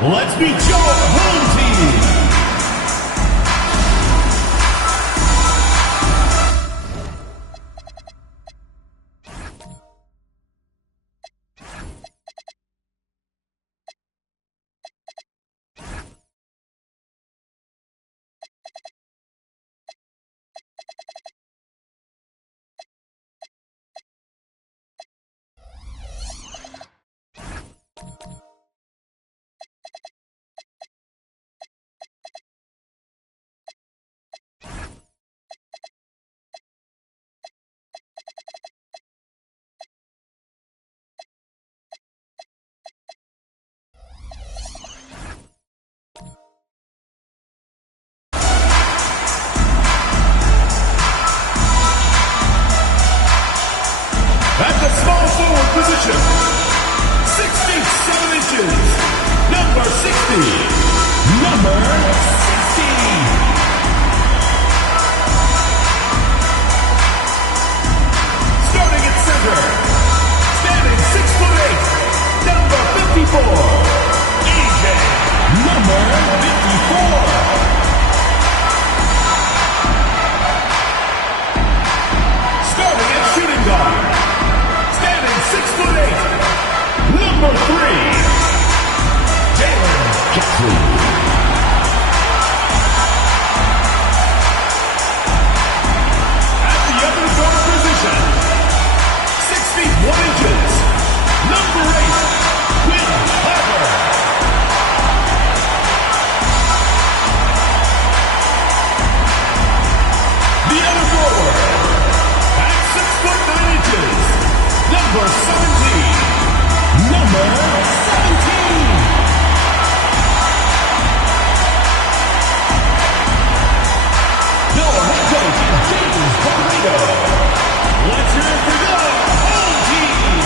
Let's meet your home team. At the small forward position, 6 feet 7 inches, number 60. Number 60. Starting at center, standing 6'8", number 54. AJ, number 54. Starting at shooting guard, 6'8", number 3, Jalen Jackson. At the other guard position, 6 feet 1 inches, number 8, Will Harper. The other forward, at 6'9" number 17. Number 17. Your head coach is James Tornado. Let's hear it for your home team.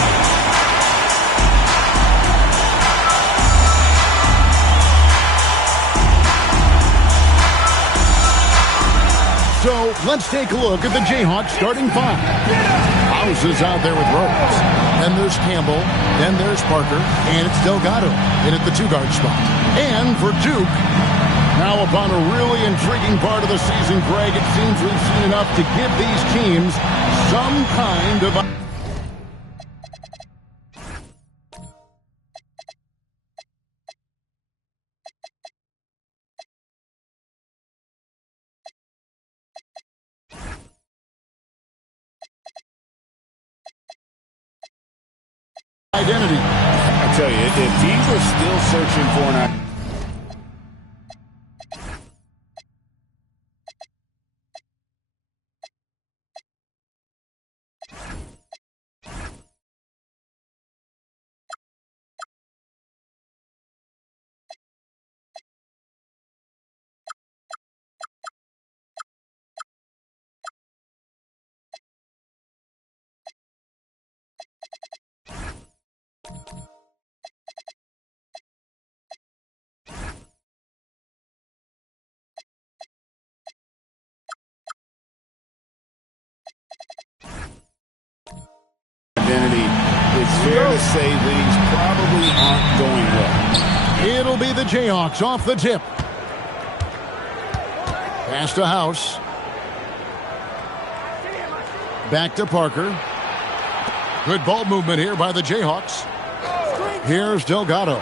So let's take a look at the Jayhawks starting five. House is out there with Rose. Then there's Campbell. Then there's Parker. And it's Delgado in at the two-guard spot. And for Duke, now upon a really intriguing part of the season, Greg, it seems we've seen enough to give these teams some kind of identity. I tell you, if teams are still searching for an identity, it's fair to say things probably aren't going well. It'll be the Jayhawks off the tip. Pass to House. Back to Parker. Good ball movement here by the Jayhawks. Here's Delgado.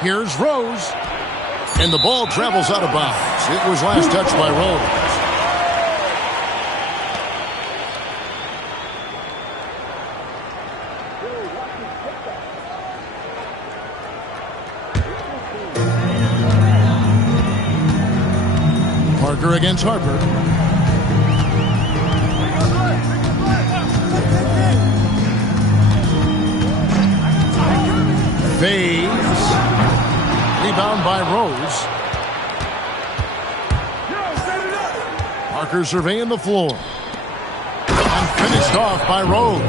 Here's Rose. And the ball travels out of bounds. It was last touched by Rose. Parker against Harper. Fades. Rebound by Rose. Parker surveying the floor. And finished off by Rose.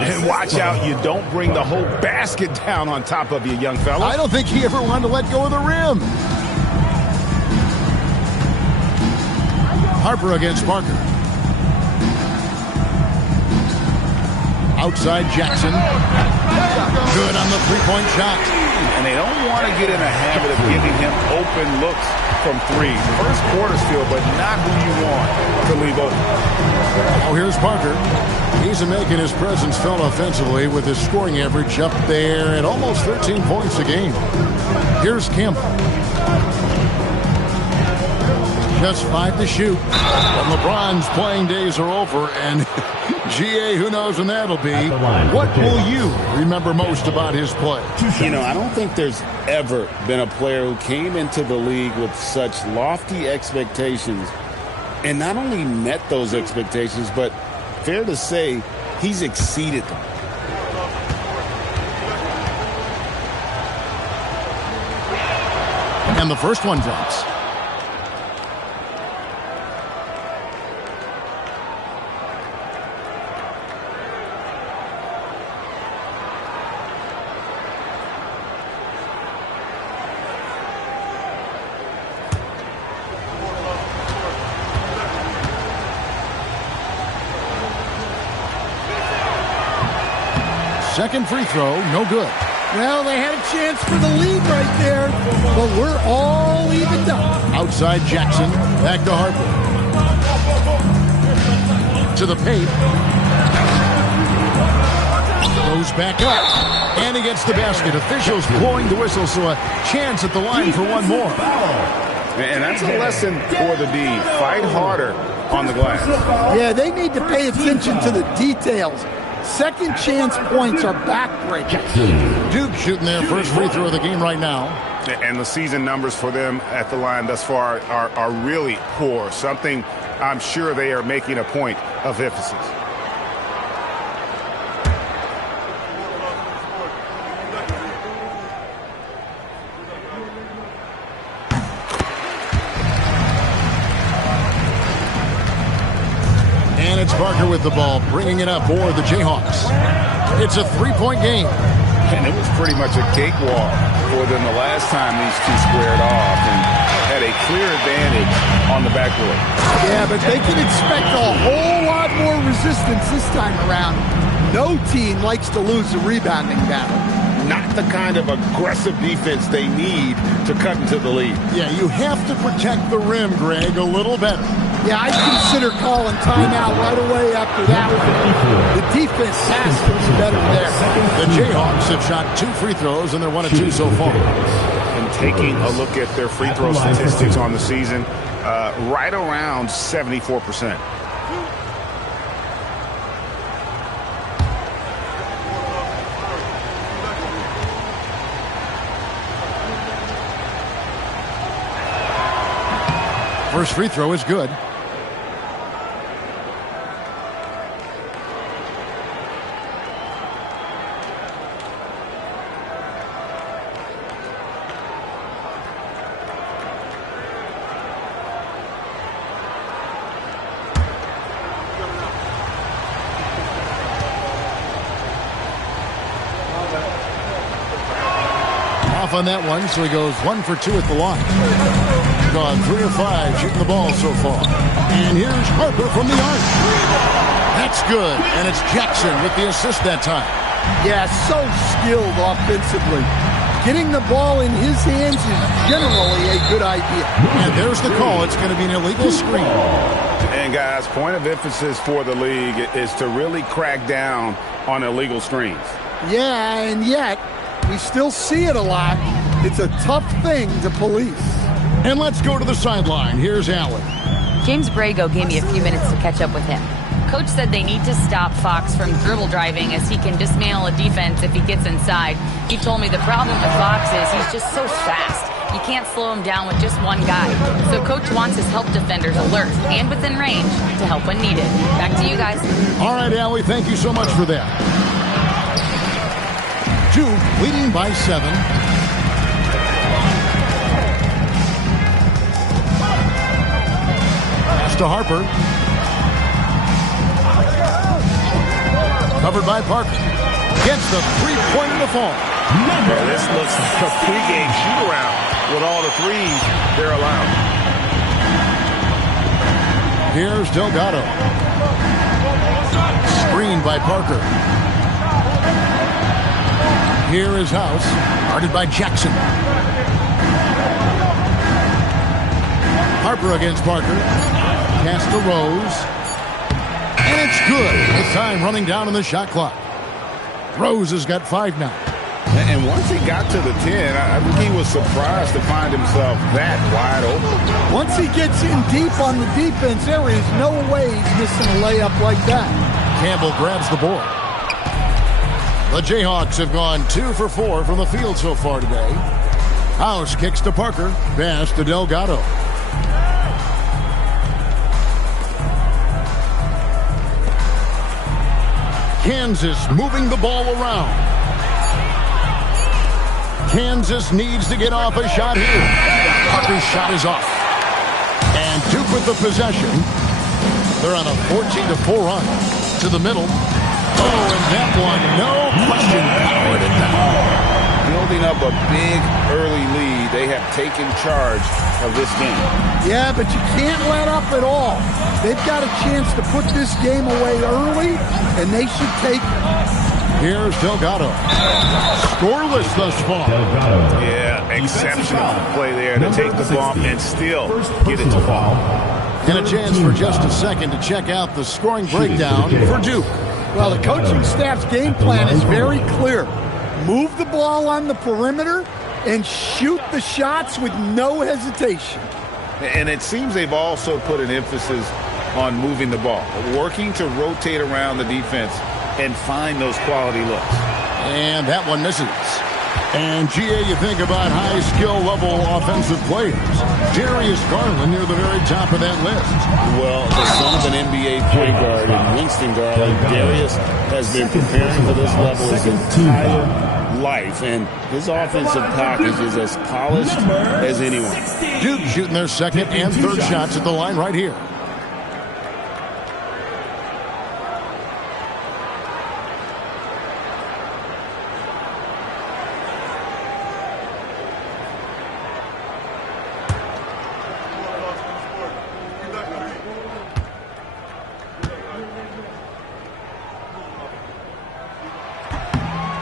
And watch out, you don't bring the whole basket down on top of you, young fella. I don't think he ever wanted to let go of the rim. Harper against Parker. Outside Jackson. Good on the three-point shot. And they don't want to get in a habit of giving him open looks from three. First quarter still, but not who you want to leave open. Now here's Parker. He's making his presence felt offensively with his scoring average up there at almost 13 points a game. Here's Campbell. Just 5 to shoot. But LeBron's playing days are over, and GA, who knows when that'll be. What will you remember most about his play? You know, I don't think there's ever been a player who came into the league with such lofty expectations and not only met those expectations, but fair to say, he's exceeded them. And the first one drops. Second free throw, no good. Well, they had a chance for the lead right there, but we're all evened up. Outside Jackson, back to Harper. To the paint. Goes back up, and he gets the basket. Officials blowing the whistle, so a chance at the line for one more. And that's a lesson for the D. Fight harder on the glass. Yeah, they need to pay attention to the details. Second chance points are backbreaking. Duke shooting their first free throw of the game right now. And the season numbers for them at the line thus far are really poor. Something I'm sure they are making a point of emphasis. And it's Parker with the ball, bringing it up for the Jayhawks. It's a three-point game. And it was pretty much a cakewalk for them the last time these two squared off and had a clear advantage on the backboard. Yeah, but they can expect a whole lot more resistance this time around. No team likes to lose a rebounding battle. Not the kind of aggressive defense they need to cut into the lead. Yeah, you have to protect the rim, Greg, a little better. Yeah, I'd consider calling timeout right away after that one. The defense has to be better there. The Jayhawks have shot 2 free throws, and they're 1 of 2 so far. And taking a look at their free throw statistics on the season, right around 74%. First free throw is good. Off on that one, so he goes 1 for 2 at the line. Gone 3 of 5 shooting the ball so far. And here's Harper from the arc. That's good. And it's Jackson with the assist that time. Yeah, so skilled offensively. Getting the ball in his hands is generally a good idea. And there's the call. It's going to be an illegal screen. And guys, point of emphasis for the league is to really crack down on illegal screens. Yeah, and yet we still see it a lot. It's a tough thing to police. And let's go to the sideline. Here's Allen. James Brago gave me a few minutes to catch up with him. Coach said they need to stop Fox from dribble driving as he can dismantle a defense if he gets inside. He told me the problem with Fox is he's just so fast. You can't slow him down with just one guy. So Coach wants his help defenders alert and within range to help when needed. Back to you guys. All right, Allie, thank you so much for that. Duke leading by 7. To Harper. Covered by Parker. Gets the three-point in the fall. Well, this looks like a pregame shoot-around with all the threes they're allowed. Here's Delgado. Screened by Parker. Here is House, guarded by Jackson. Harper against Parker. Pass to Rose. And it's good. With time running down in the shot clock. Rose has got 5 now. And once he got to the 10, I think he was surprised to find himself that wide open. Once he gets in deep on the defense, there is no way he's missing a layup like that. Campbell grabs the board. The Jayhawks have gone 2 for 4 from the field so far today. House kicks to Parker. Pass to Delgado. Kansas moving the ball around. Kansas needs to get off a shot here. Parker's shot is off. And Duke with the possession. They're on a 14-4 run. To the middle. Oh, and that one, no question, powered it down. Building up a big early lead, they have taken charge of this game. Yeah, but you can't let up at all. They've got a chance to put this game away early, and they should take it. Here's Delgado. Scoreless thus far. Yeah, exceptional play there to take the bump and still get it to fall. And a chance for just a second to check out the scoring breakdown for Duke. Well, the coaching staff's game plan is very clear. Move the ball on the perimeter and shoot the shots with no hesitation. And it seems they've also put an emphasis on moving the ball, working to rotate around the defense and find those quality looks. And that one misses. And, G.A., you think about high skill level offensive players. Darius Garland near the very top of that list. Well, the son of an NBA point guard and Winston Garland, Darius has been preparing for this level his entire life. And his offensive package is as polished as anyone. Duke shooting their second and third shots at the line right here.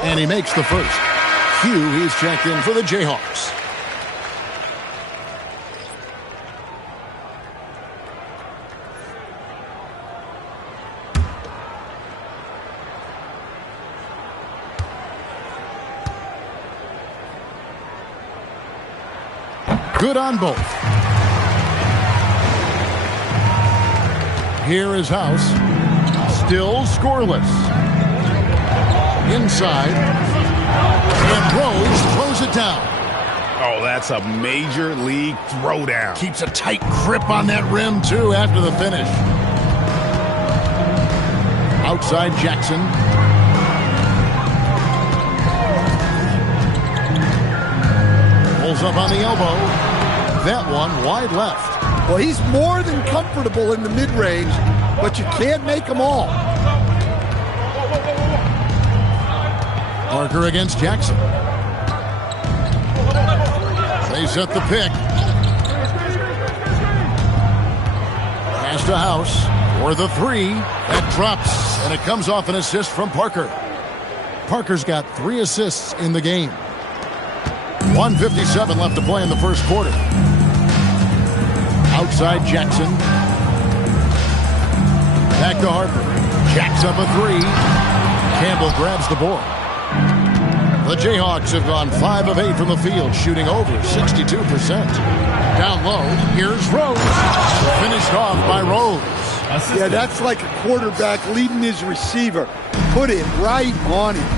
And he makes the first. Hugh, he's checked in for the Jayhawks. Good on both. Here is House. Still scoreless. Inside. And Rose throws it down. Oh, that's a major league throwdown. Keeps a tight grip on that rim, too, after the finish. Outside Jackson. Pulls up on the elbow. That one wide left. Well, he's more than comfortable in the mid-range, but you can't make them all. Parker against Jackson. They set the pick. Pass to House for the 3. That drops, and it comes off an assist from Parker. Parker's got 3 assists in the game. 1:57 left to play in the first quarter. Outside Jackson. Back to Harper. Jacks up a 3. Campbell grabs the board. The Jayhawks have gone 5 of 8 from the field, shooting over 62%. Down low, here's Rose. Finished off by Rose. Yeah, that's like a quarterback leading his receiver. Put it right on him.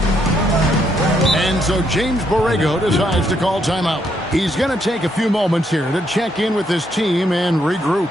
And so James Borrego decides to call timeout. He's going to take a few moments here to check in with his team and regroup.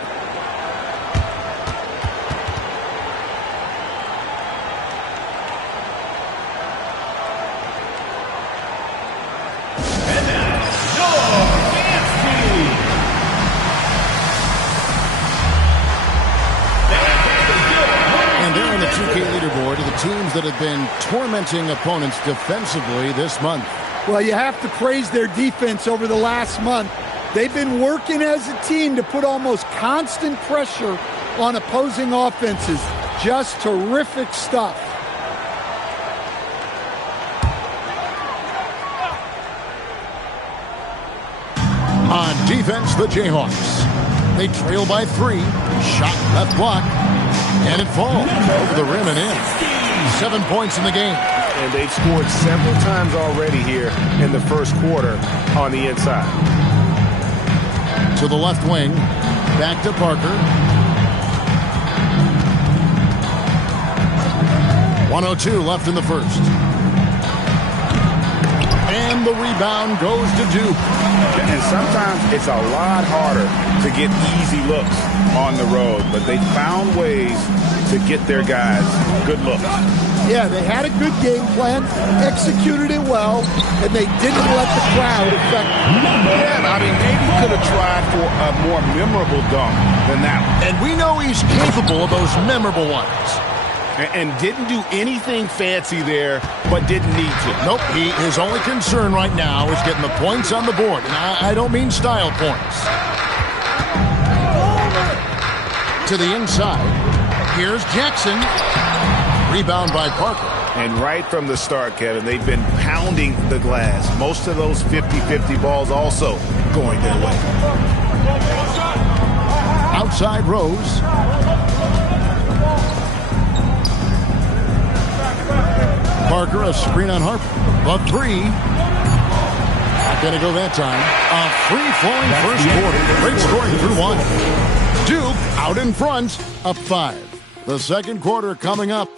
Teams that have been tormenting opponents defensively this month. Well, you have to praise their defense over the last month. They've been working as a team to put almost constant pressure on opposing offenses. Just terrific stuff. On defense, the Jayhawks. They trail by 3. Shot left block. And it falls over the rim and in. 7 points in the game. And they've scored several times already here in the first quarter on the inside. To the left wing. Back to Parker. 1:02 left in the first. And the rebound goes to Duke. And sometimes it's a lot harder to get easy looks on the road, but they found ways to get their guys good looks. Yeah, they had a good game plan, executed it well, and they didn't let the crowd affect them. Yeah, I mean, maybe could have tried for a more memorable dunk than that one. And we know he's capable of those memorable ones. And didn't do anything fancy there, but didn't need to. Nope, his only concern right now is getting the points on the board. And I don't mean style points. To the inside. Here's Jackson. Rebound by Parker. And right from the start, Kevin, they've been pounding the glass. Most of those 50-50 balls also going their way. Outside Rose. Parker, a screen on Harper. The 3. Not going to go that time. A free-flowing first quarter. Great scoring through 1. Duke out in front, up 5. The second quarter coming up.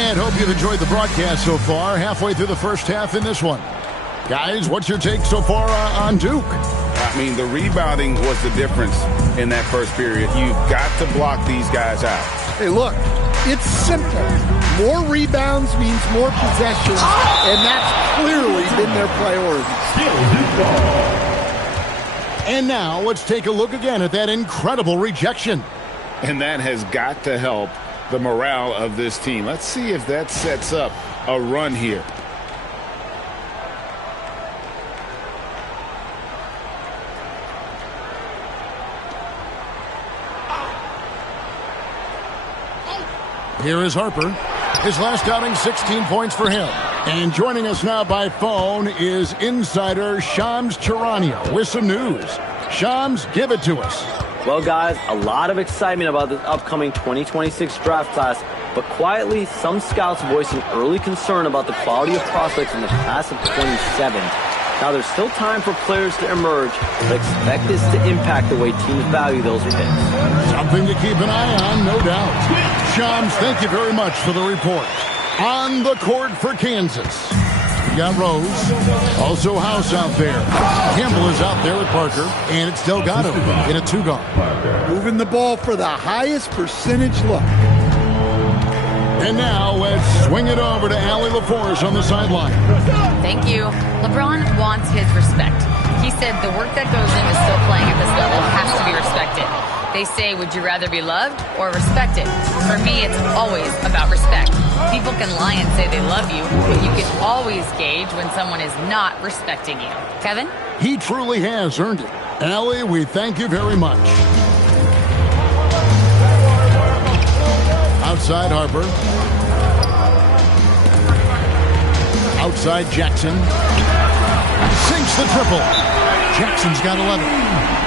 And hope you've enjoyed the broadcast so far. Halfway through the first half in this one. Guys, what's your take so far on Duke? I mean, the rebounding was the difference in that first period. You've got to block these guys out. Hey, look, it's simple. More rebounds means more possessions, and that's clearly been their priority. And now let's take a look again at that incredible rejection. And that has got to help the morale of this team. Let's see if that sets up a run here. Here is Harper. His last outing, 16 points for him. And joining us now by phone is insider Shams Charania with some news. Shams, give it to us. Well, guys, a lot of excitement about this upcoming 2026 draft class, but quietly, some scouts voicing early concern about the quality of prospects in the class of 27. Now, there's still time for players to emerge, but expect this to impact the way teams value those picks. Something to keep an eye on, no doubt. Shams, thank you very much for the report. On the court for Kansas. We got Rose. Also House out there. Campbell is out there with Parker. And it's Delgado in a 2-guard. Moving the ball for the highest percentage look. And now let's swing it over to Allie LaForce on the sideline. Thank you. LeBron wants his respect. He said the work that goes into still playing at this level has to be respected. They say, would you rather be loved or respected? For me, it's always about respect. People can lie and say they love you, but you can always gauge when someone is not respecting you. Kevin? He truly has earned it. Allie, we thank you very much. Outside Harper. Outside Jackson. Sinks the triple. Jackson's got 11.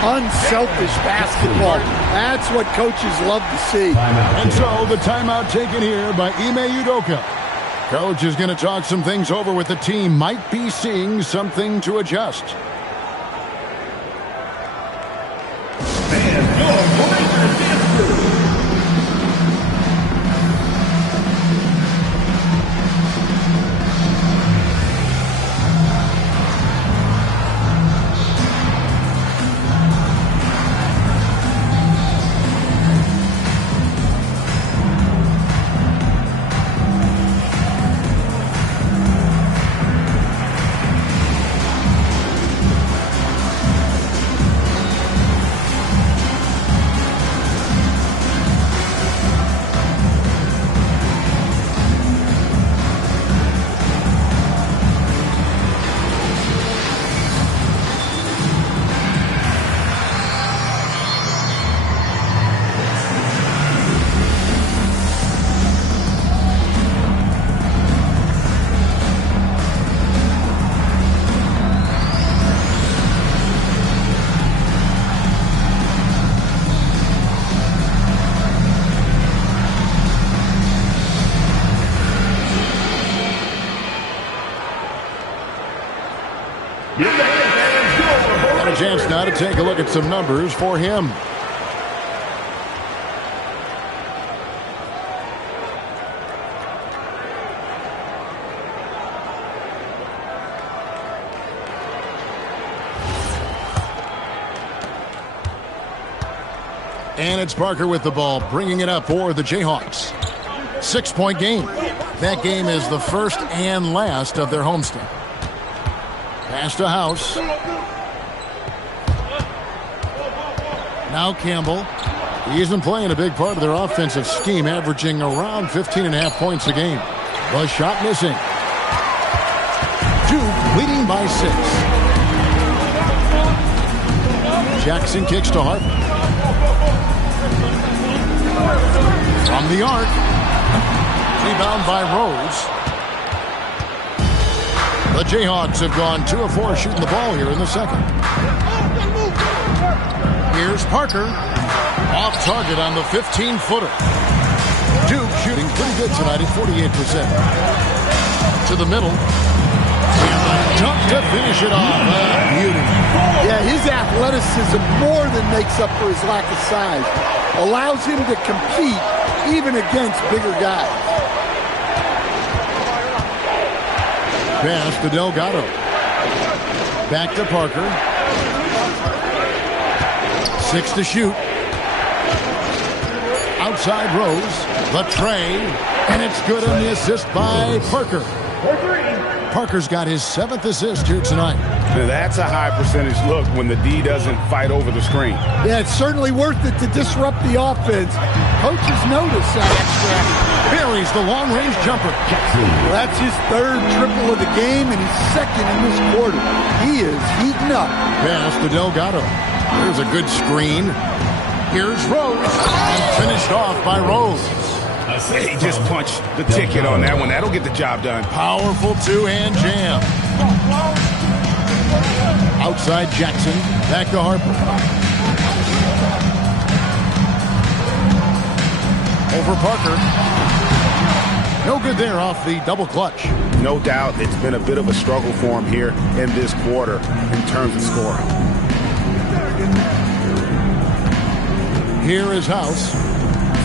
Unselfish basketball. That's what coaches love to see. And so the timeout taken here by Ime Udoka. Coach is going to talk some things over with the team. Might be seeing something to adjust. And your Blazers dance crew. Got a chance now to take a look at some numbers for him. And it's Parker with the ball, bringing it up for the Jayhawks. 6-point game. That game is the first and last of their homestand. Pass to House. Now Campbell. He isn't playing a big part of their offensive scheme, averaging around 15.5 points a game. The shot missing. Duke leading by 6. Jackson kicks to Harper. From the arc. Rebound by Rose. The Jayhawks have gone 2 of 4 shooting the ball here in the second. Here's Parker. Off target on the 15-footer. Duke shooting pretty good tonight at 48%. To the middle. And a dunk to finish it off. Beauty. Yeah, his athleticism more than makes up for his lack of size. Allows him to compete even against bigger guys. Pass to Delgado. Back to Parker. 6 to shoot. Outside Rose. The tray. And it's good on the assist by Parker. Parker's got his 7th assist here tonight. Now that's a high percentage look when the D doesn't fight over the screen. Yeah, it's certainly worth it to disrupt the offense. Coaches notice that extra. Buries the long-range jumper. Well, that's his 3rd triple of the game, and he's 2nd in this quarter. He is heating up. Pass to Delgado. There's a good screen. Here's Rose. And finished off by Rose. He just punched the ticket on that one. That'll get the job done. Powerful two-hand jam. Outside Jackson. Back to Harper. Over Parker. No good there off the double clutch. No doubt it's been a bit of a struggle for him here in this quarter in terms of scoring. Here is House.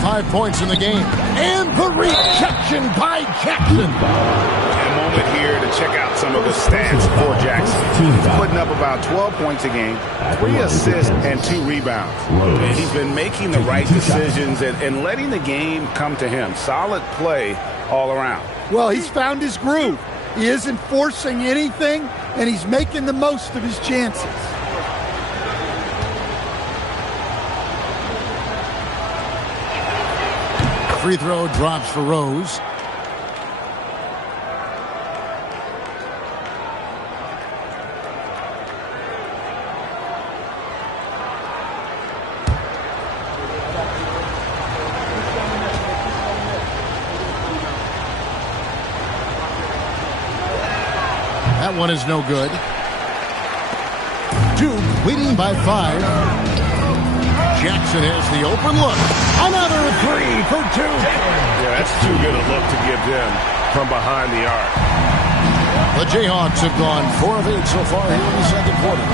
5 points in the game. And the rejection by Jackson. A moment here to check out some of the stats for Jackson. He's putting up about 12 points a game, 3 assists, and 2 rebounds. And he's been making the right decisions and letting the game come to him. Solid play all around. Well, he's found his groove. He isn't forcing anything, and he's making the most of his chances. free throw drops for Rose. That one is no good. Duke leading by 5. Jackson has the open look. Another three for Duke. Yeah, that's too good a look to give them from behind the arc. The Jayhawks have gone 4 of 8 so far here in the second quarter.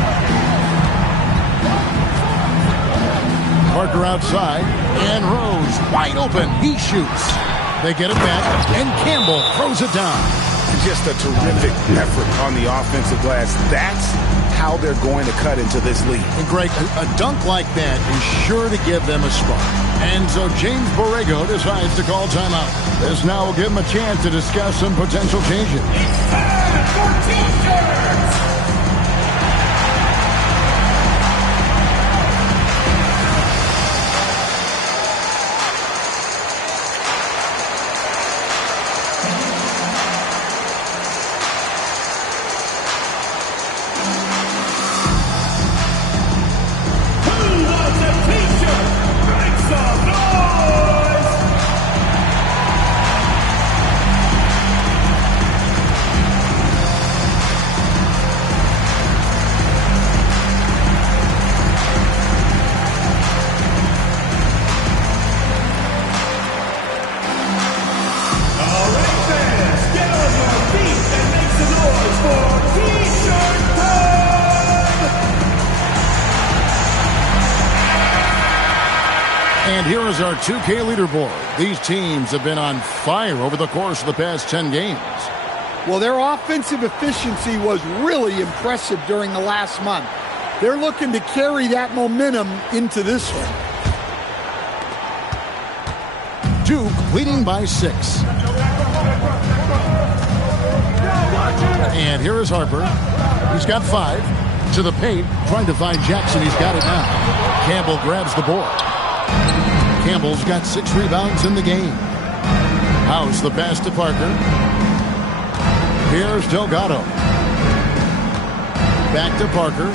Parker outside, and Rose wide open. He shoots. They get it back, and Campbell throws it down. Just a terrific effort on the offensive glass. That's how they're going to cut into this lead. And Greg, a dunk like that is sure to give them a spark. And so James Borrego decides to call timeout. This now will give him a chance to discuss some potential changes. It's time for T-shirts. And here is our 2K leaderboard. These teams have been on fire over the course of the past 10 games. Well, their offensive efficiency was really impressive during the last month. They're looking to carry that momentum into this one. Duke leading by 6. And here is Harper. He's got 5. To the paint, trying to find Jackson. He's got it now. Campbell grabs the board. Campbell's got 6 rebounds in the game. House the pass to Parker. Here's Delgado. Back to Parker.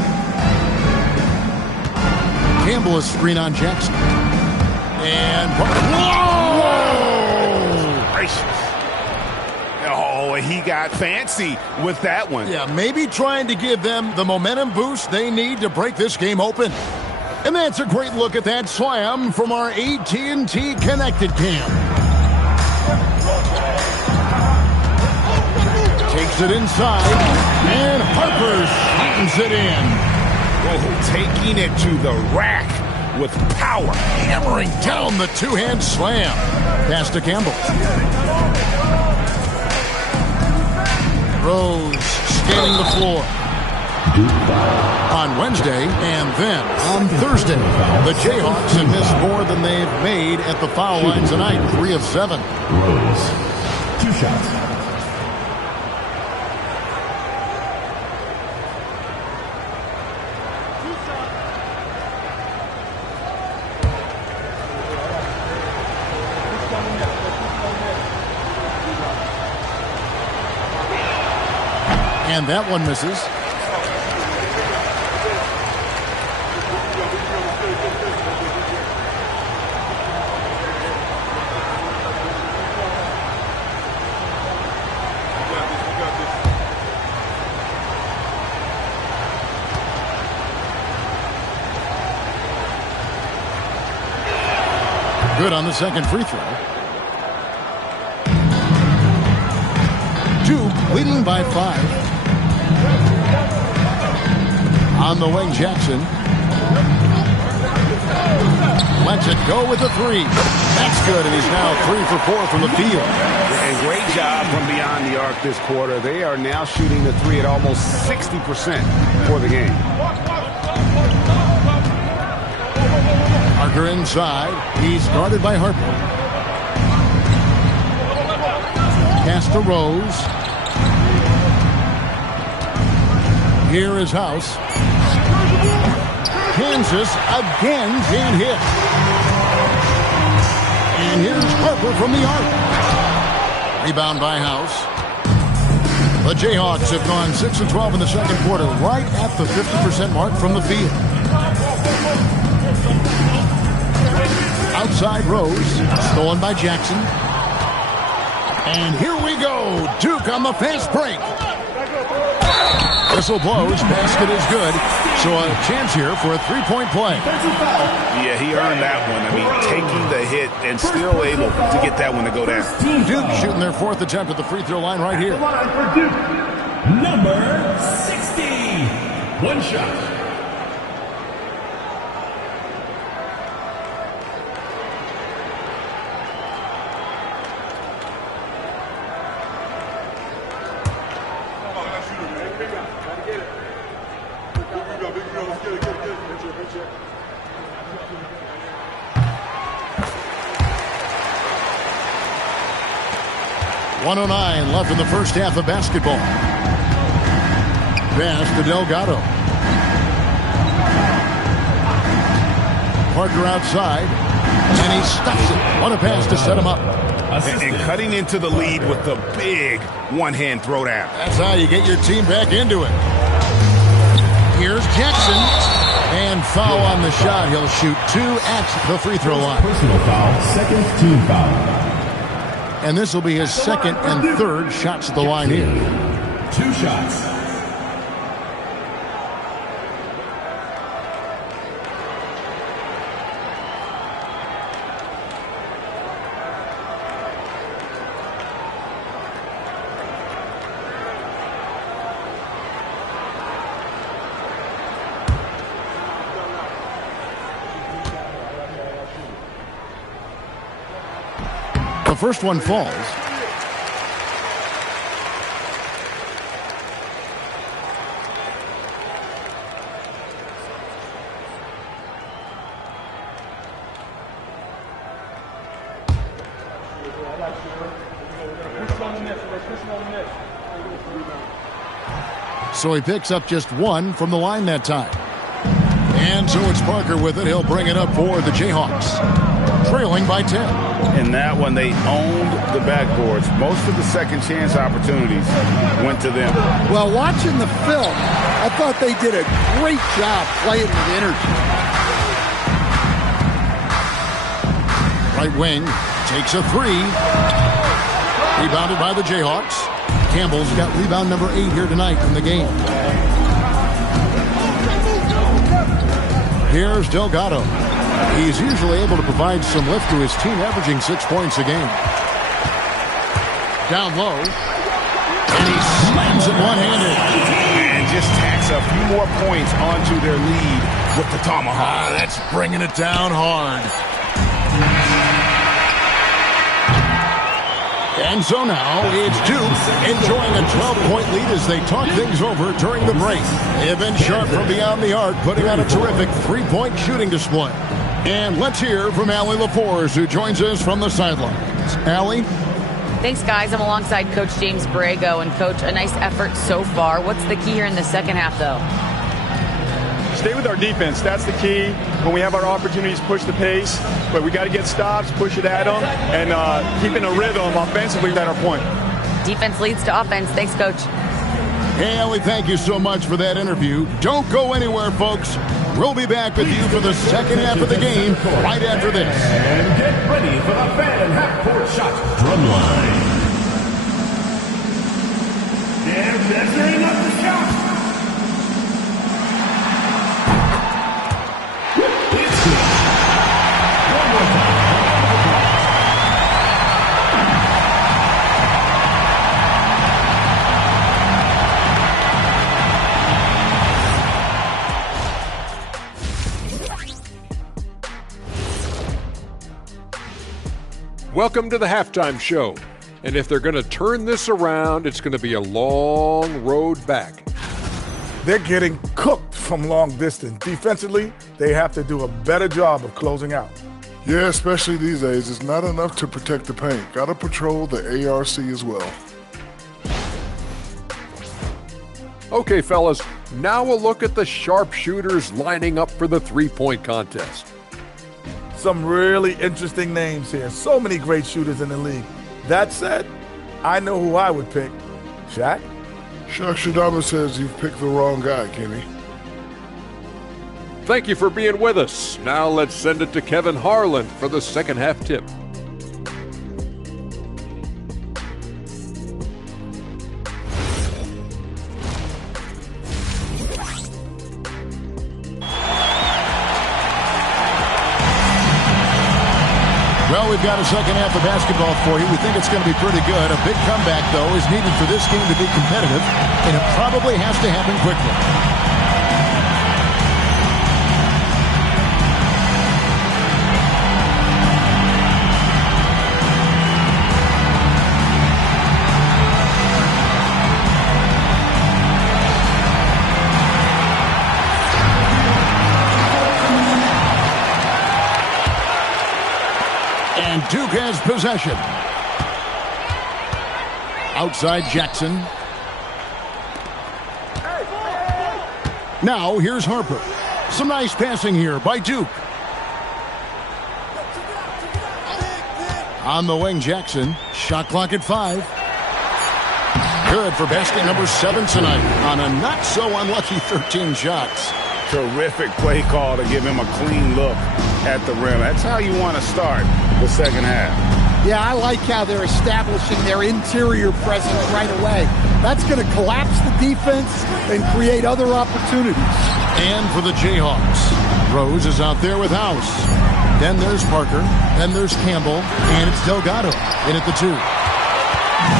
Campbell is screen on Jackson. And Whoa! Gracious. Oh, he got fancy with that one. Yeah, maybe trying to give them the momentum boost they need to break this game open. And that's a great look at that slam from our AT&T Connected Cam. Takes it inside, and Harper slams it in. Oh, taking it to the rack with power. Hammering down the two-hand slam. Pass to Campbell. Rose scanning the floor. On Wednesday and then on Thursday, the Jayhawks have missed more than they've made at the foul line tonight. 3 of 7. Rose, 2 shots. And that one misses. Good on the second free throw. Duke leading by 5. On the wing, Jackson. Lets it go with a 3. That's good, and he's now 3 for 4 from the field. And great job from beyond the arc this quarter. They are now shooting the 3 at almost 60% for the game. Parker inside. He's guarded by Harper. Pass to Rose. Here is House. Kansas again can't hit. And here's Harper from the arc. Rebound by House. The Jayhawks have gone 6 of 12 in the second quarter, right at the 50% mark from the field. Outside Rose, stolen by Jackson. And here we go. Duke on the fast break. Whistle blows. Basket is good. So a chance here for a three-point play. Yeah, he earned that one. I mean, taking the hit and still able to get that one to go down. Duke shooting their fourth attempt at the free throw line right here. Number 60. One shot. .109 left in the first half of basketball. Pass to Delgado. Parker outside, and he stuffs it. What a pass to set him up. And cutting into the lead with the big one-hand throwdown. That's how you get your team back into it. Here's Jackson. And foul on the shot. He'll shoot 2 at the free throw line. Personal foul, second team foul. And this will be his second and third shots at the line here. 2 shots. The first one falls. So he picks up just 1 from the line that time. And so it's Parker with it. He'll bring it up for the Jayhawks. Trailing by 10. In that one, they owned the backboards. Most of the second chance opportunities went to them. Well, watching the film, I thought they did a great job playing with energy. Right wing takes a 3. Rebounded by the Jayhawks. Campbell's got rebound number 8 here tonight in the game. Here's Delgado. He's usually able to provide some lift to his team, averaging 6 points a game. Down low. And he slams it one-handed. And just tacks a few more points onto their lead with the tomahawk. That's bringing it down hard. And so now it's Duke enjoying a 12-point lead as they talk things over during the break. They have been sharp from beyond the arc, putting on a terrific 3-point shooting display. And let's hear from Allie LaForce, who joins us from the sidelines. Allie? Thanks, guys. I'm alongside Coach James Borrego. And, Coach, a nice effort so far. What's the key here in the second half, though? Stay with our defense. That's the key. When we have our opportunities, push the pace. But we got to get stops, push it at them, and keeping a rhythm offensively at our point. Defense leads to offense. Thanks, Coach. Hey, Allie, thank you so much for that interview. Don't go anywhere, folks. We'll be back with you for the second half of the game right after this. And get ready for the fan half-court shot drumline. They're measuring up the shot. It's good. One more time. Welcome to the halftime show. And if they're going to turn this around, it's going to be a long road back. They're getting cooked from long distance. Defensively, they have to do a better job of closing out. Yeah, especially these days. It's not enough to protect the paint. Got to patrol the ARC as well. Okay, fellas, now we'll look at the sharpshooters lining up for the three-point contest. Some really interesting names here. So many great shooters in the league. That said, I know who I would pick. Shaq? Shaq Shadama says you've picked the wrong guy, Kenny. Thank you for being with us. Now let's send it to Kevin Harlan for the second half tip. Well, we've got a second half of basketball for you. We think it's going to be pretty good. A big comeback, though, is needed for this game to be competitive, and it probably has to happen quickly. And Duke has possession. Outside Jackson. Now here's Harper. Some nice passing here by Duke. On the wing, Jackson. Shot clock at 5. Good for basket number 7 tonight on a not-so-unlucky 13 shots. Terrific play call to give him a clean look at the rim. That's how you want to start the second half. Yeah, I like how they're establishing their interior presence right away. That's going to collapse the defense and create other opportunities. And for the Jayhawks, Rose is out there with House. Then there's Parker. Then there's Campbell. And it's Delgado in at the 2.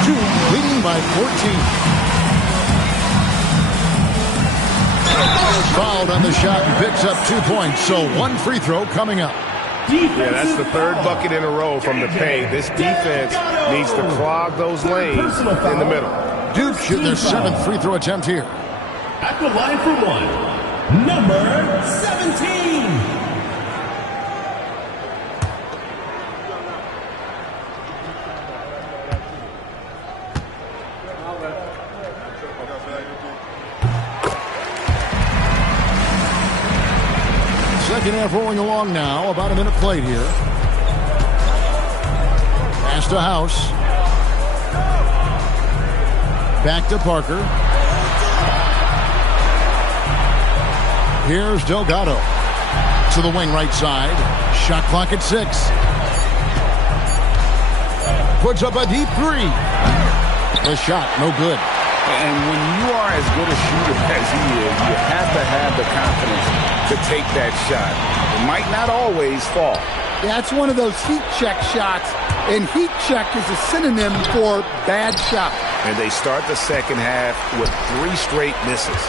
Duke leading by 14. Fouled on the shot and picks up 2 points. So 1 free throw coming up. Yeah, that's the third bucket in a row from the paint. This defense needs to clog those lanes in the middle. Duke shoot their 7th free throw attempt here. At the line for 1, number 17. Second half rolling along now. About a minute played here. Pass to House. Back to Parker. Here's Delgado. To the wing right side. Shot clock at 6. Puts up a deep 3. The shot, no good. And when you are as good a shooter as he is, you have to have the confidence to take that shot. It might not always fall. Yeah, it's one of those heat check shots, and heat check is a synonym for bad shot. And they start the second half with 3 straight misses.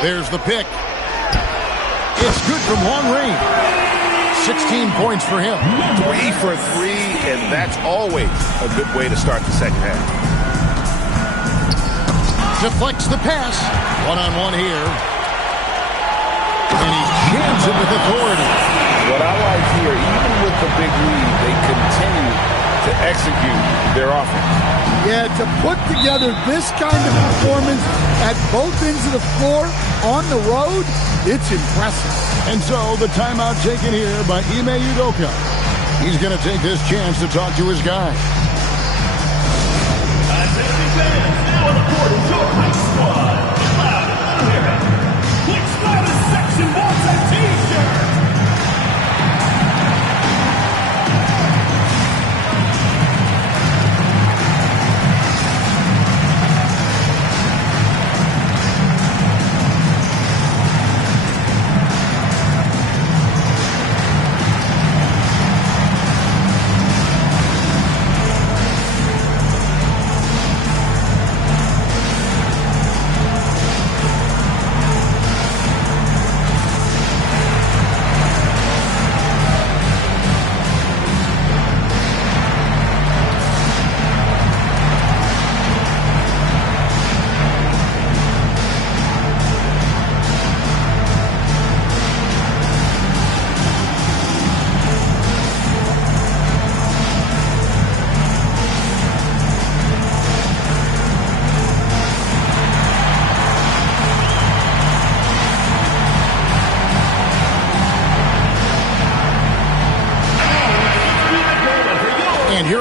There's the pick. It's good from long range. 16 points for him. 3 for 3, and that's always a good way to start the second half. Deflects the pass. One-on-one here. And he jams it with authority. What I like here, even with the big lead, they continue to execute their offense. Yeah, to put together this kind of performance at both ends of the floor on the road, it's impressive. And so the timeout taken here by Ime Udoka. He's going to take this chance to talk to his guy. Now on the court is your high squad. Loud and clear. Which side of section wants a t-shirt?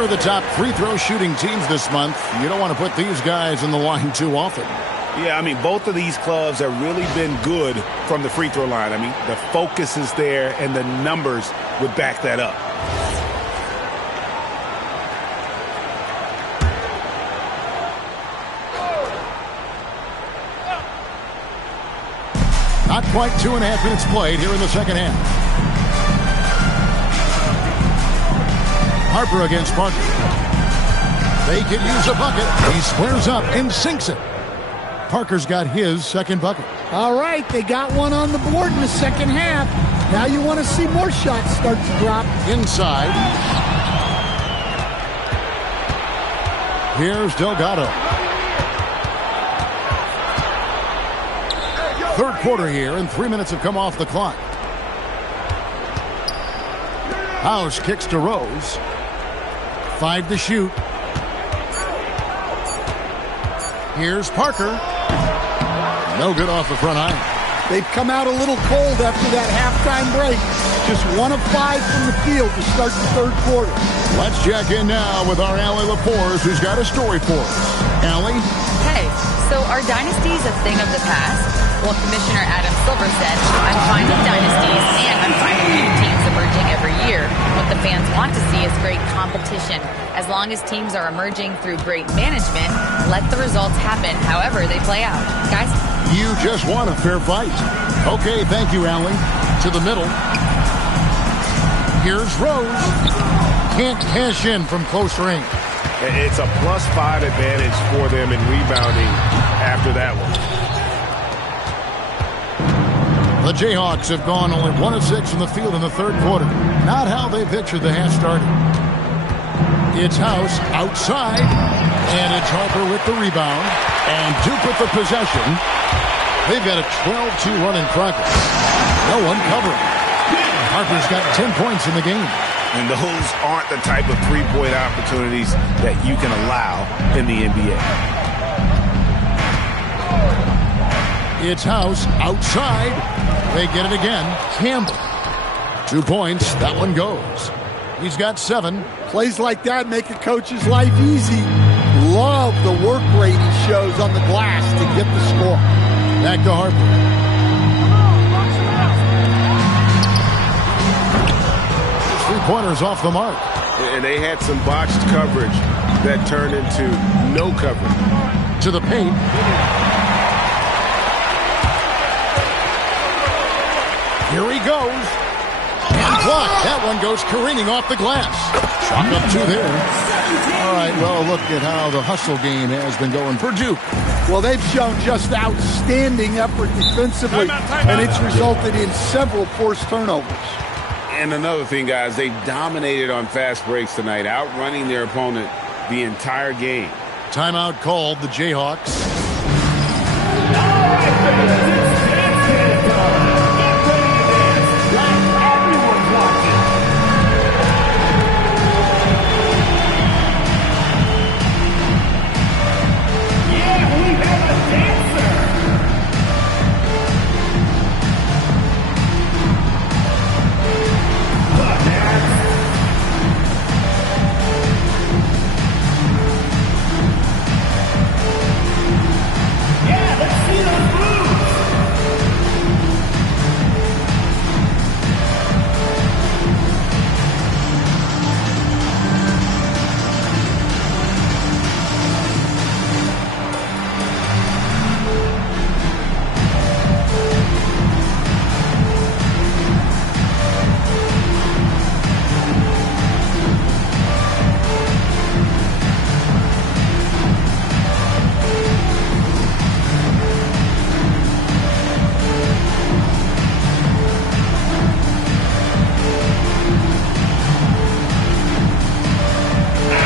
of the top free throw shooting teams this month. You don't want to put these guys in the line too often. Yeah, I mean, both of these clubs have really been good from the free throw line. I mean, the focus is there, and the numbers would back that up. Not quite 2.5 minutes played here in the second half. Harper against Parker. They could use a bucket. He squares up and sinks it. Parker's got his second bucket. All right, they got one on the board in the second half. Now you want to see more shots start to drop. Inside. Here's Delgado. Third quarter here, and 3 minutes have come off the clock. House kicks to Rose. 5 to shoot. Here's Parker. No good off the front iron. They've come out a little cold after that halftime break. Just 1 of 5 from the field to start the third quarter. Let's check in now with our Allie Laporte, who's got a story for us. Allie? Hey, so are dynasties a thing of the past? Well, Commissioner Adam Silver said, I'm fine with dynasties and I'm fine with new teams emerging every year. What the fans want to see is great competition. As long as teams are emerging through great management, let the results happen however they play out. Guys? You just want a fair fight. Okay, thank you, Allie. To the middle. Here's Rose. Can't cash in from close range. It's a +5 advantage for them in rebounding after that one. The Jayhawks have gone only 1 of 6 from the field in the third quarter. Not how they pictured the half started. It's House outside, and it's Harper with the rebound, and Duke with the possession. They've got a 12-2 run in progress. No one covering. Harper's got 10 points in the game. And those aren't the type of three-point opportunities that you can allow in the NBA. It's House outside. They get it again. Campbell. 2 points. That one goes. He's got 7. Plays like that make a coach's life easy. Love the work rate he shows on the glass to get the score. Back to Harper. Three-pointers off the mark. And they had some botched coverage that turned into no coverage. To the paint. Here he goes. And blocked. That one goes careening off the glass. Shot up 2 there. All right, well, look at how the hustle game has been going for Duke. Well, they've shown just outstanding effort defensively, and it's resulted in several forced turnovers. And another thing, guys, they've dominated on fast breaks tonight, outrunning their opponent the entire game. Timeout called, the Jayhawks.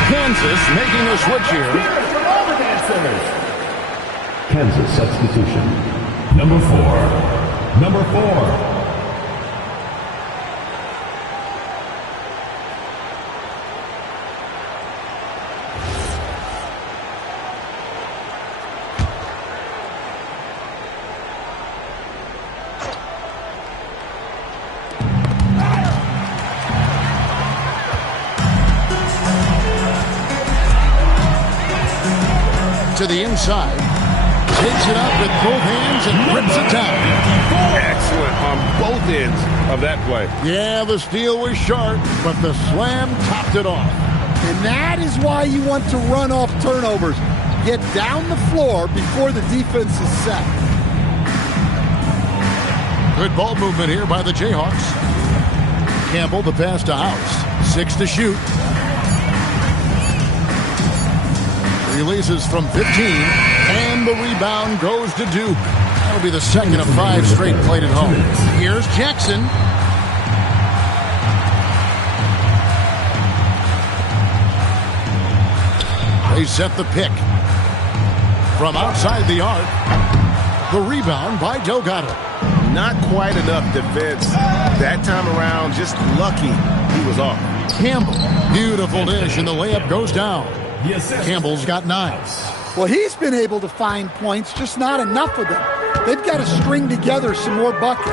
Kansas making a switch here. Kansas substitution. Number 4. Number 4. to the inside. Takes it up with both hands and rips it down. Excellent on both ends of that play. Yeah, the steal was sharp, but the slam topped it off. And that is why you want to run off turnovers. Get down the floor before the defense is set. Good ball movement here by the Jayhawks. Campbell, the pass to House. 6 to shoot. Releases from 15, and the rebound goes to Duke. That'll be the second of 5 straight played at home. Here's Jackson. They set the pick. From outside the arc, the rebound by Delgado. Not quite enough defense that time around. Just lucky he was off. Campbell, beautiful dish, and the layup goes down. Campbell's got 9. Well, he's been able to find points, just not enough of them. They've got to string together some more buckets.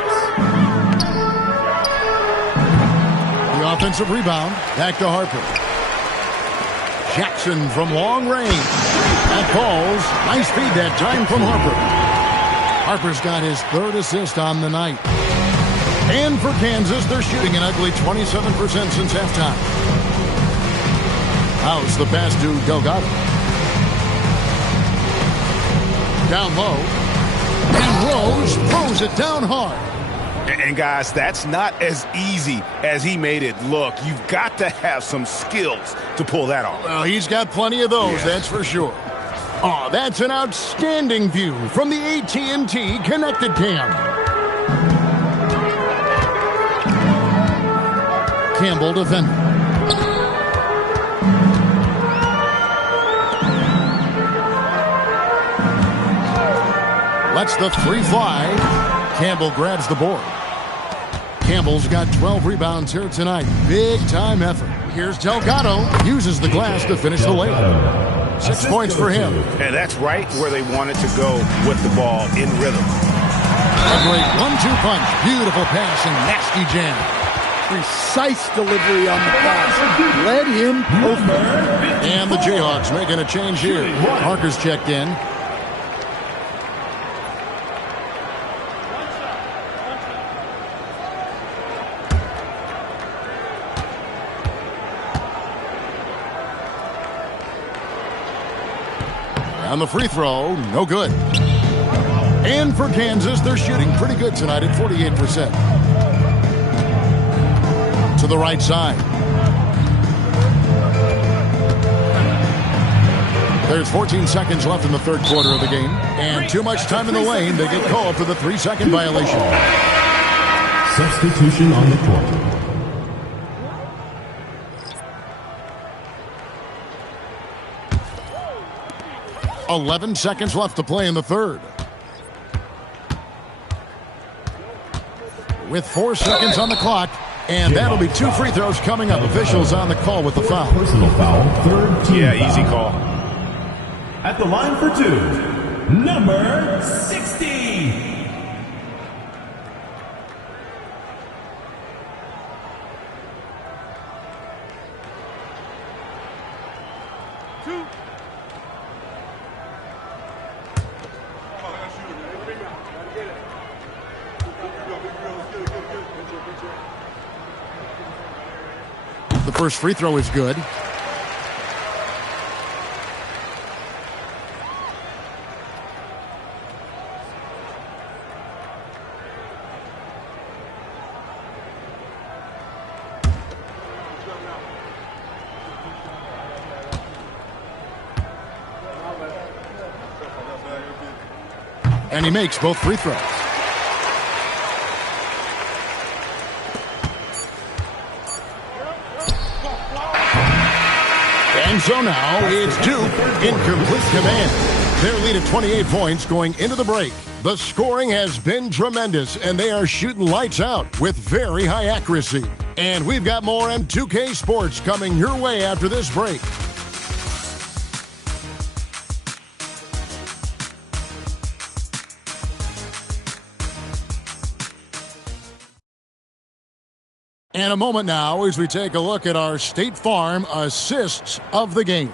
The offensive rebound, back to Harper. Jackson from long range. That falls. Nice feed that time from Harper. Harper's got his 3rd assist on the night. And for Kansas, they're shooting an ugly 27% since halftime. House the pass to Delgado. Down low. And Rose throws it down hard. And guys, that's not as easy as he made it look. You've got to have some skills to pull that off. Well, he's got plenty of those, that's for sure. Oh, that's an outstanding view from the AT&T Connected Cam. Campbell defending. Lets the 3 fly. Campbell grabs the board. Campbell's got 12 rebounds here tonight. Big time effort. Here's Delgado. Uses the glass to finish the layup. 6 points for him. And that's right where they wanted to go with the ball in rhythm. A great 1-2 punch. Beautiful pass and nasty jam. Precise delivery on the pass. Led him over. And the Jayhawks making a change here. Parker's checked in. On the free throw, no good. And for Kansas, they're shooting pretty good tonight at 48%. To the right side. There's 14 seconds left in the 3rd quarter of the game. And too much time in the lane. They get called for the 3-second violation. Substitution on the court. 11 seconds left to play in the 3rd. With 4 seconds on the clock, and that'll be 2 free throws coming up. Officials on the call with the foul. Personal foul, 3rd team. Yeah, easy call. At the line for 2, number 60. The first free throw is good. And he makes both free throws. And so now it's Duke in complete command. Their lead at 28 points going into the break. The scoring has been tremendous, and they are shooting lights out with very high accuracy. And we've got more M2K Sports coming your way after this break. And a moment now as we take a look at our State Farm assists of the game.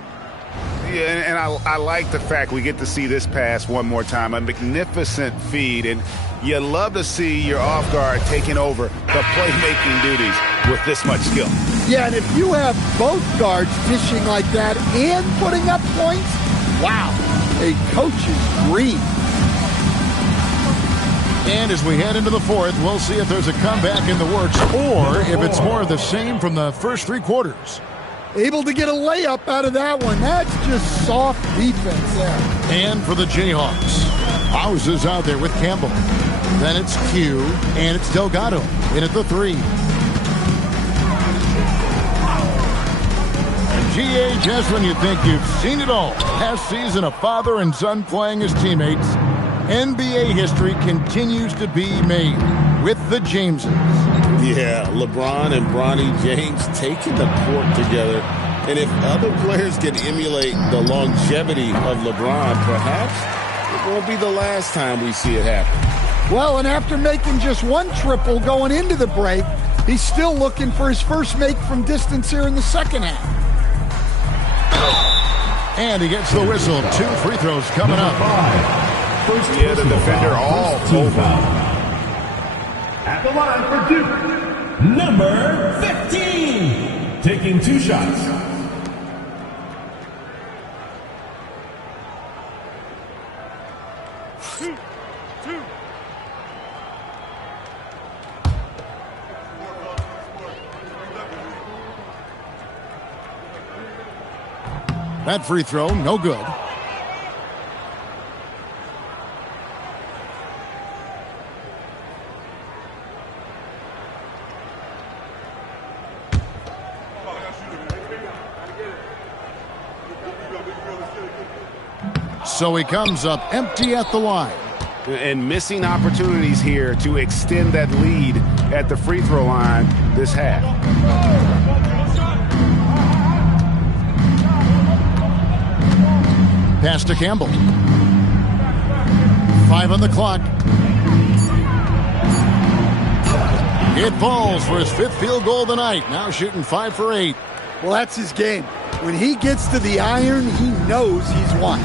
Yeah, and I like the fact we get to see this pass one more time. A magnificent feed, and you love to see your off guard taking over the playmaking duties with this much skill. Yeah, and if you have both guards dishing like that and putting up points, wow, a coach's dream. And as we head into the fourth, we'll see if there's a comeback in the works or if it's more of the same from the first three quarters. Able to get a layup out of that one. That's just soft defense there. And for the Jayhawks, Houses out there with Campbell. Then it's Q, and it's Delgado in at the three. GA, just when you think you've seen it all, past season a father and son playing as teammates, NBA history continues to be made with the Jameses. Yeah, LeBron and Bronny James taking the court together. And if other players can emulate the longevity of LeBron, perhaps it won't be the last time we see it happen. Well, and after making just one triple going into the break, he's still looking for his first make from distance here in the second half. And he gets the whistle. 2 free throws coming up. Yeah, the defender all over. At the line for Duke, number 15, taking 2 shots. That free throw, no good. So he comes up empty at the line. And missing opportunities here to extend that lead at the free throw line this half. Pass to Campbell. 5 on the clock. It falls for his 5th field goal of the night. Now shooting 5 for 8. Well, that's his game. When he gets to the iron, he knows he's won.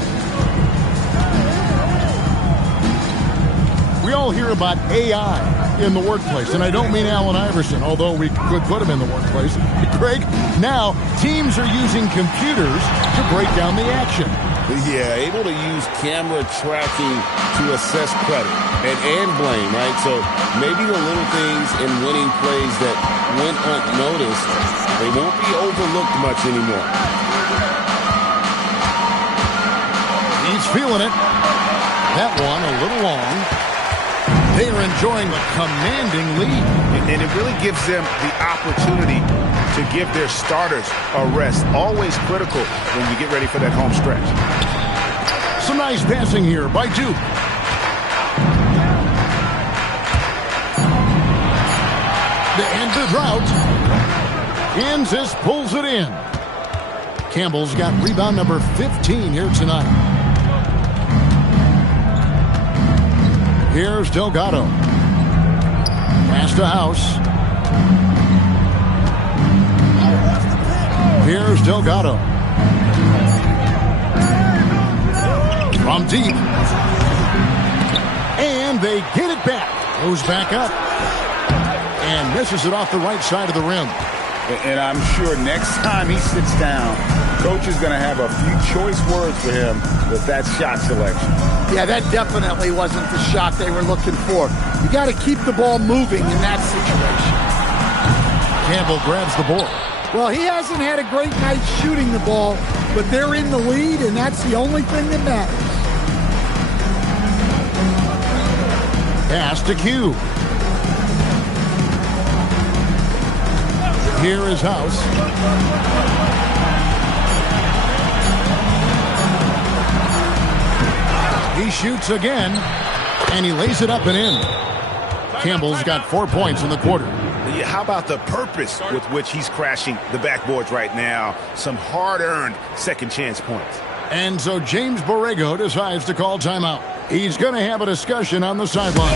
We all hear about AI in the workplace, and I don't mean Allen Iverson, although we could put him in the workplace. Greg, now teams are using computers to break down the action. Yeah, able to use camera tracking to assess credit and blame, right? So maybe the little things in winning plays that went unnoticed, they won't be overlooked much anymore. He's feeling it. That one a little long. They are enjoying a commanding lead. And it really gives them the opportunity to give their starters a rest. Always critical when you get ready for that home stretch. Some nice passing here by Duke. The end of the drought. Kansas pulls it in. Campbell's got rebound number 15 here tonight. Here's Delgado. Pass to House. Here's Delgado. From deep. And they get it back. Goes back up. And misses it off the right side of the rim. And I'm sure next time he sits down, coach is going to have a few choice words for him with that shot selection. Yeah, that definitely wasn't the shot they were looking for. You got to keep the ball moving in that situation. Campbell grabs the ball. Well, he hasn't had a great night shooting the ball, but they're in the lead, and that's the only thing that matters. Pass to Q. Here is House. He shoots again, and he lays it up and in. Campbell's got 4 points in the quarter. How about the purpose with which he's crashing the backboards right now? Some hard-earned second-chance points. And so James Borrego decides to call timeout. He's going to have a discussion on the sideline.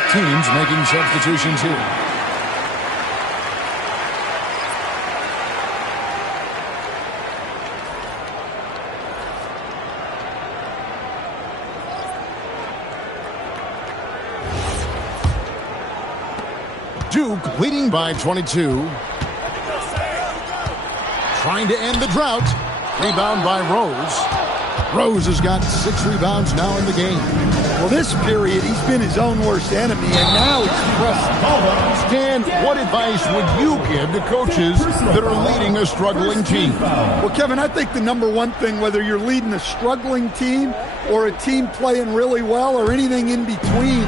Both teams making substitutions here. Duke leading by 22. Trying to end the drought. Rebound by Rose. Rose has got 6 rebounds now in the game. Well, this period, he's been his own worst enemy, and now he's pressing. Stan, what advice would you give to coaches that are leading a struggling team? Well, Kevin, I think the number one thing, whether you're leading a struggling team or a team playing really well or anything in between,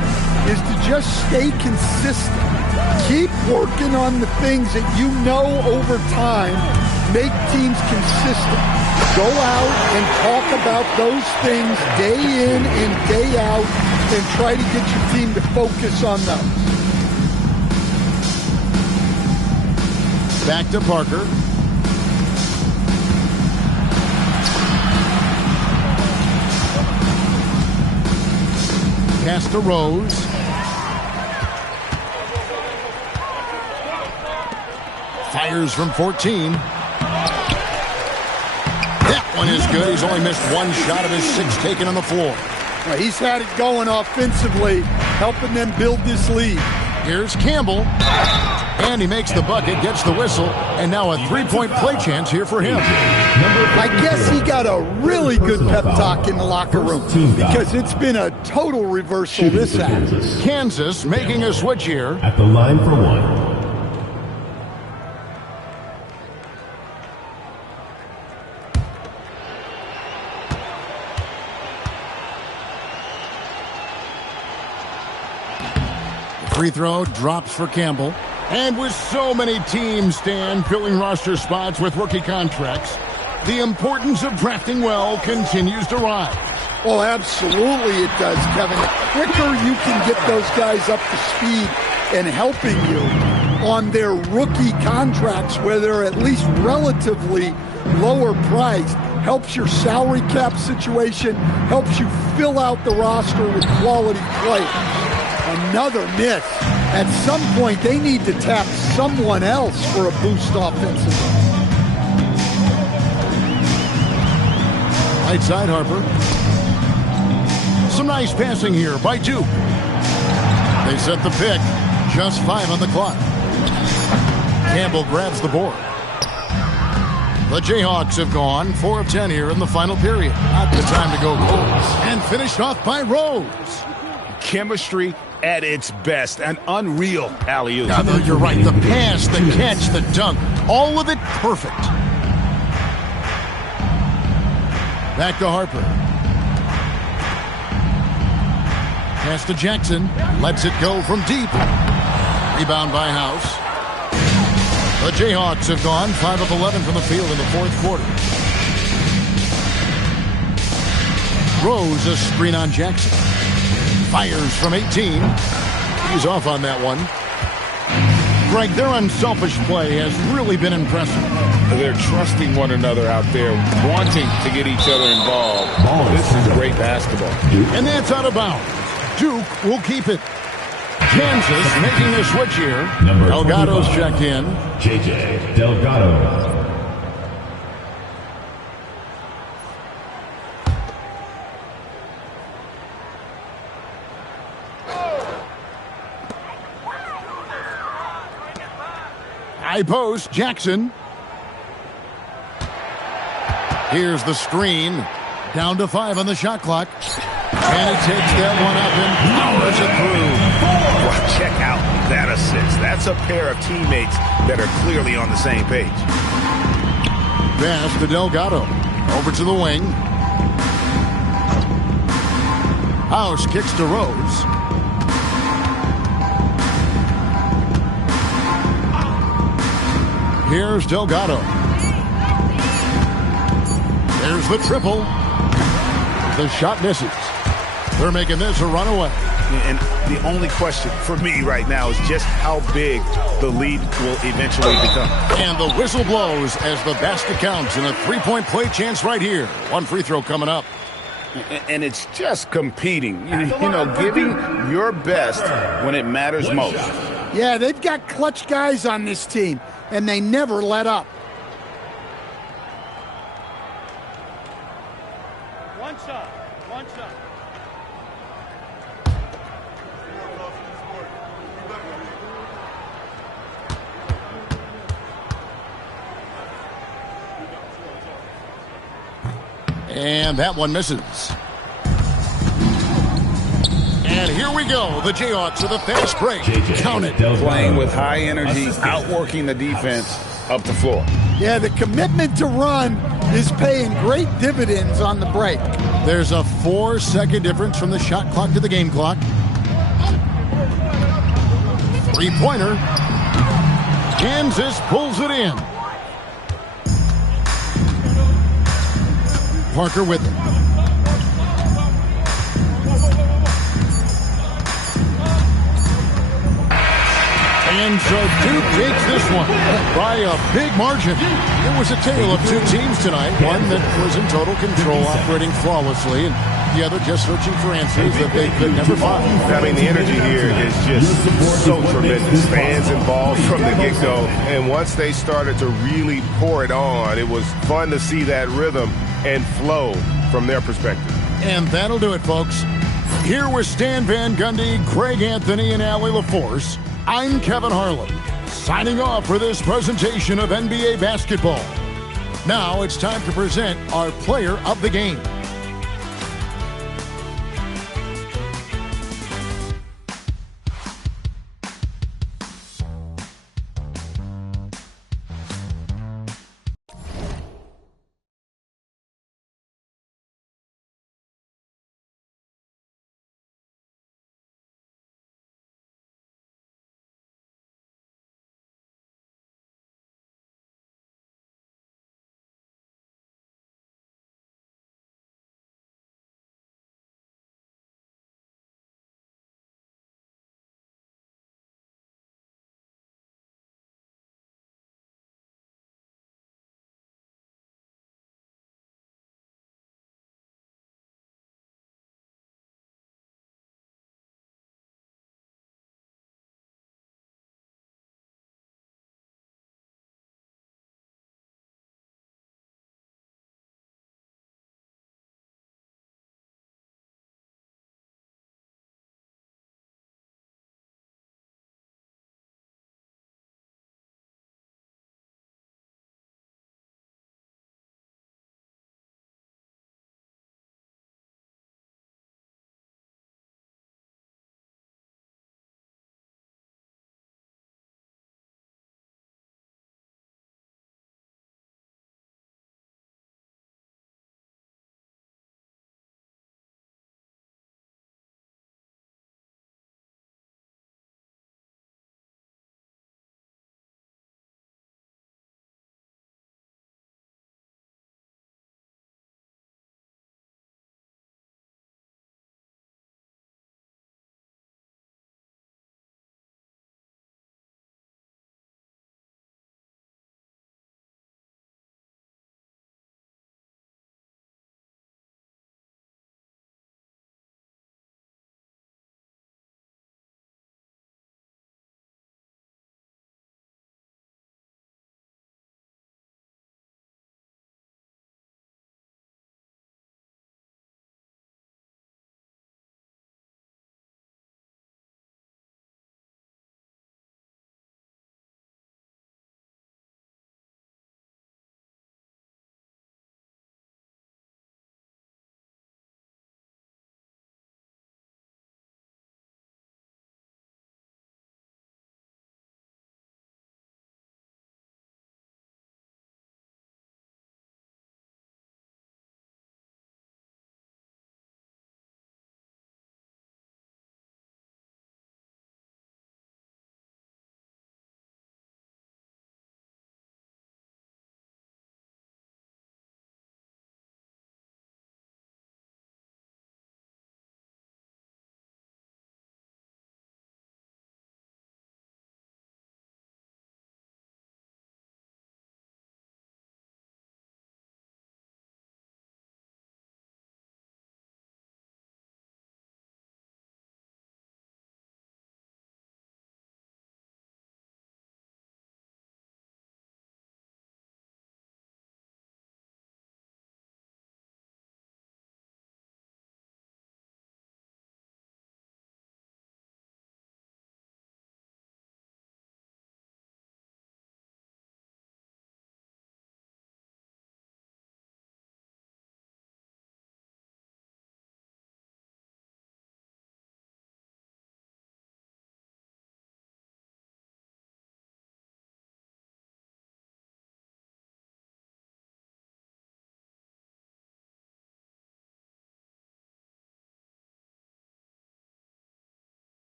is to just stay consistent. Keep working on the things that you know over time make teams consistent. Go out and talk about those things day in and day out and try to get your team to focus on those. Back to Parker. Pass to Rose. Fires from 14. That one is good. He's only missed one shot of his 6 taken on the floor. Well, he's had it going offensively, helping them build this lead. Here's Campbell. And he makes the bucket, gets the whistle, and now a 3-point play chance here for him. I guess he got a really good pep talk in the locker room because it's been a total reversal this half. Kansas making a switch here. At the line for one. Free throw drops for Campbell. And with so many teams, Stan, filling roster spots with rookie contracts, the importance of drafting well continues to rise. Well, absolutely it does, Kevin. The quicker you can get those guys up to speed and helping you on their rookie contracts where they're at least relatively lower priced, helps your salary cap situation, helps you fill out the roster with quality players. Another miss. At some point, they need to tap someone else for a boost offensively. Right side, Harper. Some nice passing here by Duke. They set the pick. Just 5 on the clock. Campbell grabs the board. The Jayhawks have gone 4 of 10 here in the final period. Not the time to go close. And finished off by Rose. Chemistry at its best. An unreal alley-oop. No, you're right. The pass, the catch, the dunk. All of it perfect. Back to Harper. Pass to Jackson. Lets it go from deep. Rebound by House. The Jayhawks have gone 5 of 11 from the field in the 4th quarter. Rose a screen on Jackson. Fires from 18. He's off on that one. Greg, their unselfish play has really been impressive. They're trusting one another out there, wanting to get each other involved. This is great basketball. And that's out of bounds. Duke will keep it. Kansas making a switch here. Delgado's checked in. JJ Delgado. High post, Jackson. Here's the screen. Down to 5 on the shot clock. And he takes that one up and powers it through. Well, check out that assist. That's a pair of teammates that are clearly on the same page. Pass to Delgado. Over to the wing. House kicks to Rose. Here's Delgado. There's the triple. The shot misses. They're making this a runaway. And the only question for me right now is just how big the lead will eventually become. And the whistle blows as the basket counts in a 3-point play chance right here. One free throw coming up. And it's just competing, giving your best when it matters most. Yeah, they've got clutch guys on this team, and they never let up. One shot. And that one misses. And here we go. The Jayhawks with a fast break. Count it. Playing with high energy, outworking the defense up the floor. Yeah, the commitment to run is paying great dividends on the break. There's a 4-second difference from the shot clock to the game clock. Three-pointer. Kansas pulls it in. Parker with it. And so Duke takes this one by a big margin. It was a tale of two teams tonight. One that was in total control, operating flawlessly, and the other just searching for answers that they could never find. I mean, the energy here is just so tremendous. Fans involved from the get-go. And once they started to really pour it on, it was fun to see that rhythm and flow from their perspective. And that'll do it, folks. Here with Stan Van Gundy, Craig Anthony, and Allie LaForce, I'm Kevin Harlan, signing off for this presentation of NBA basketball. Now it's time to present our player of the game.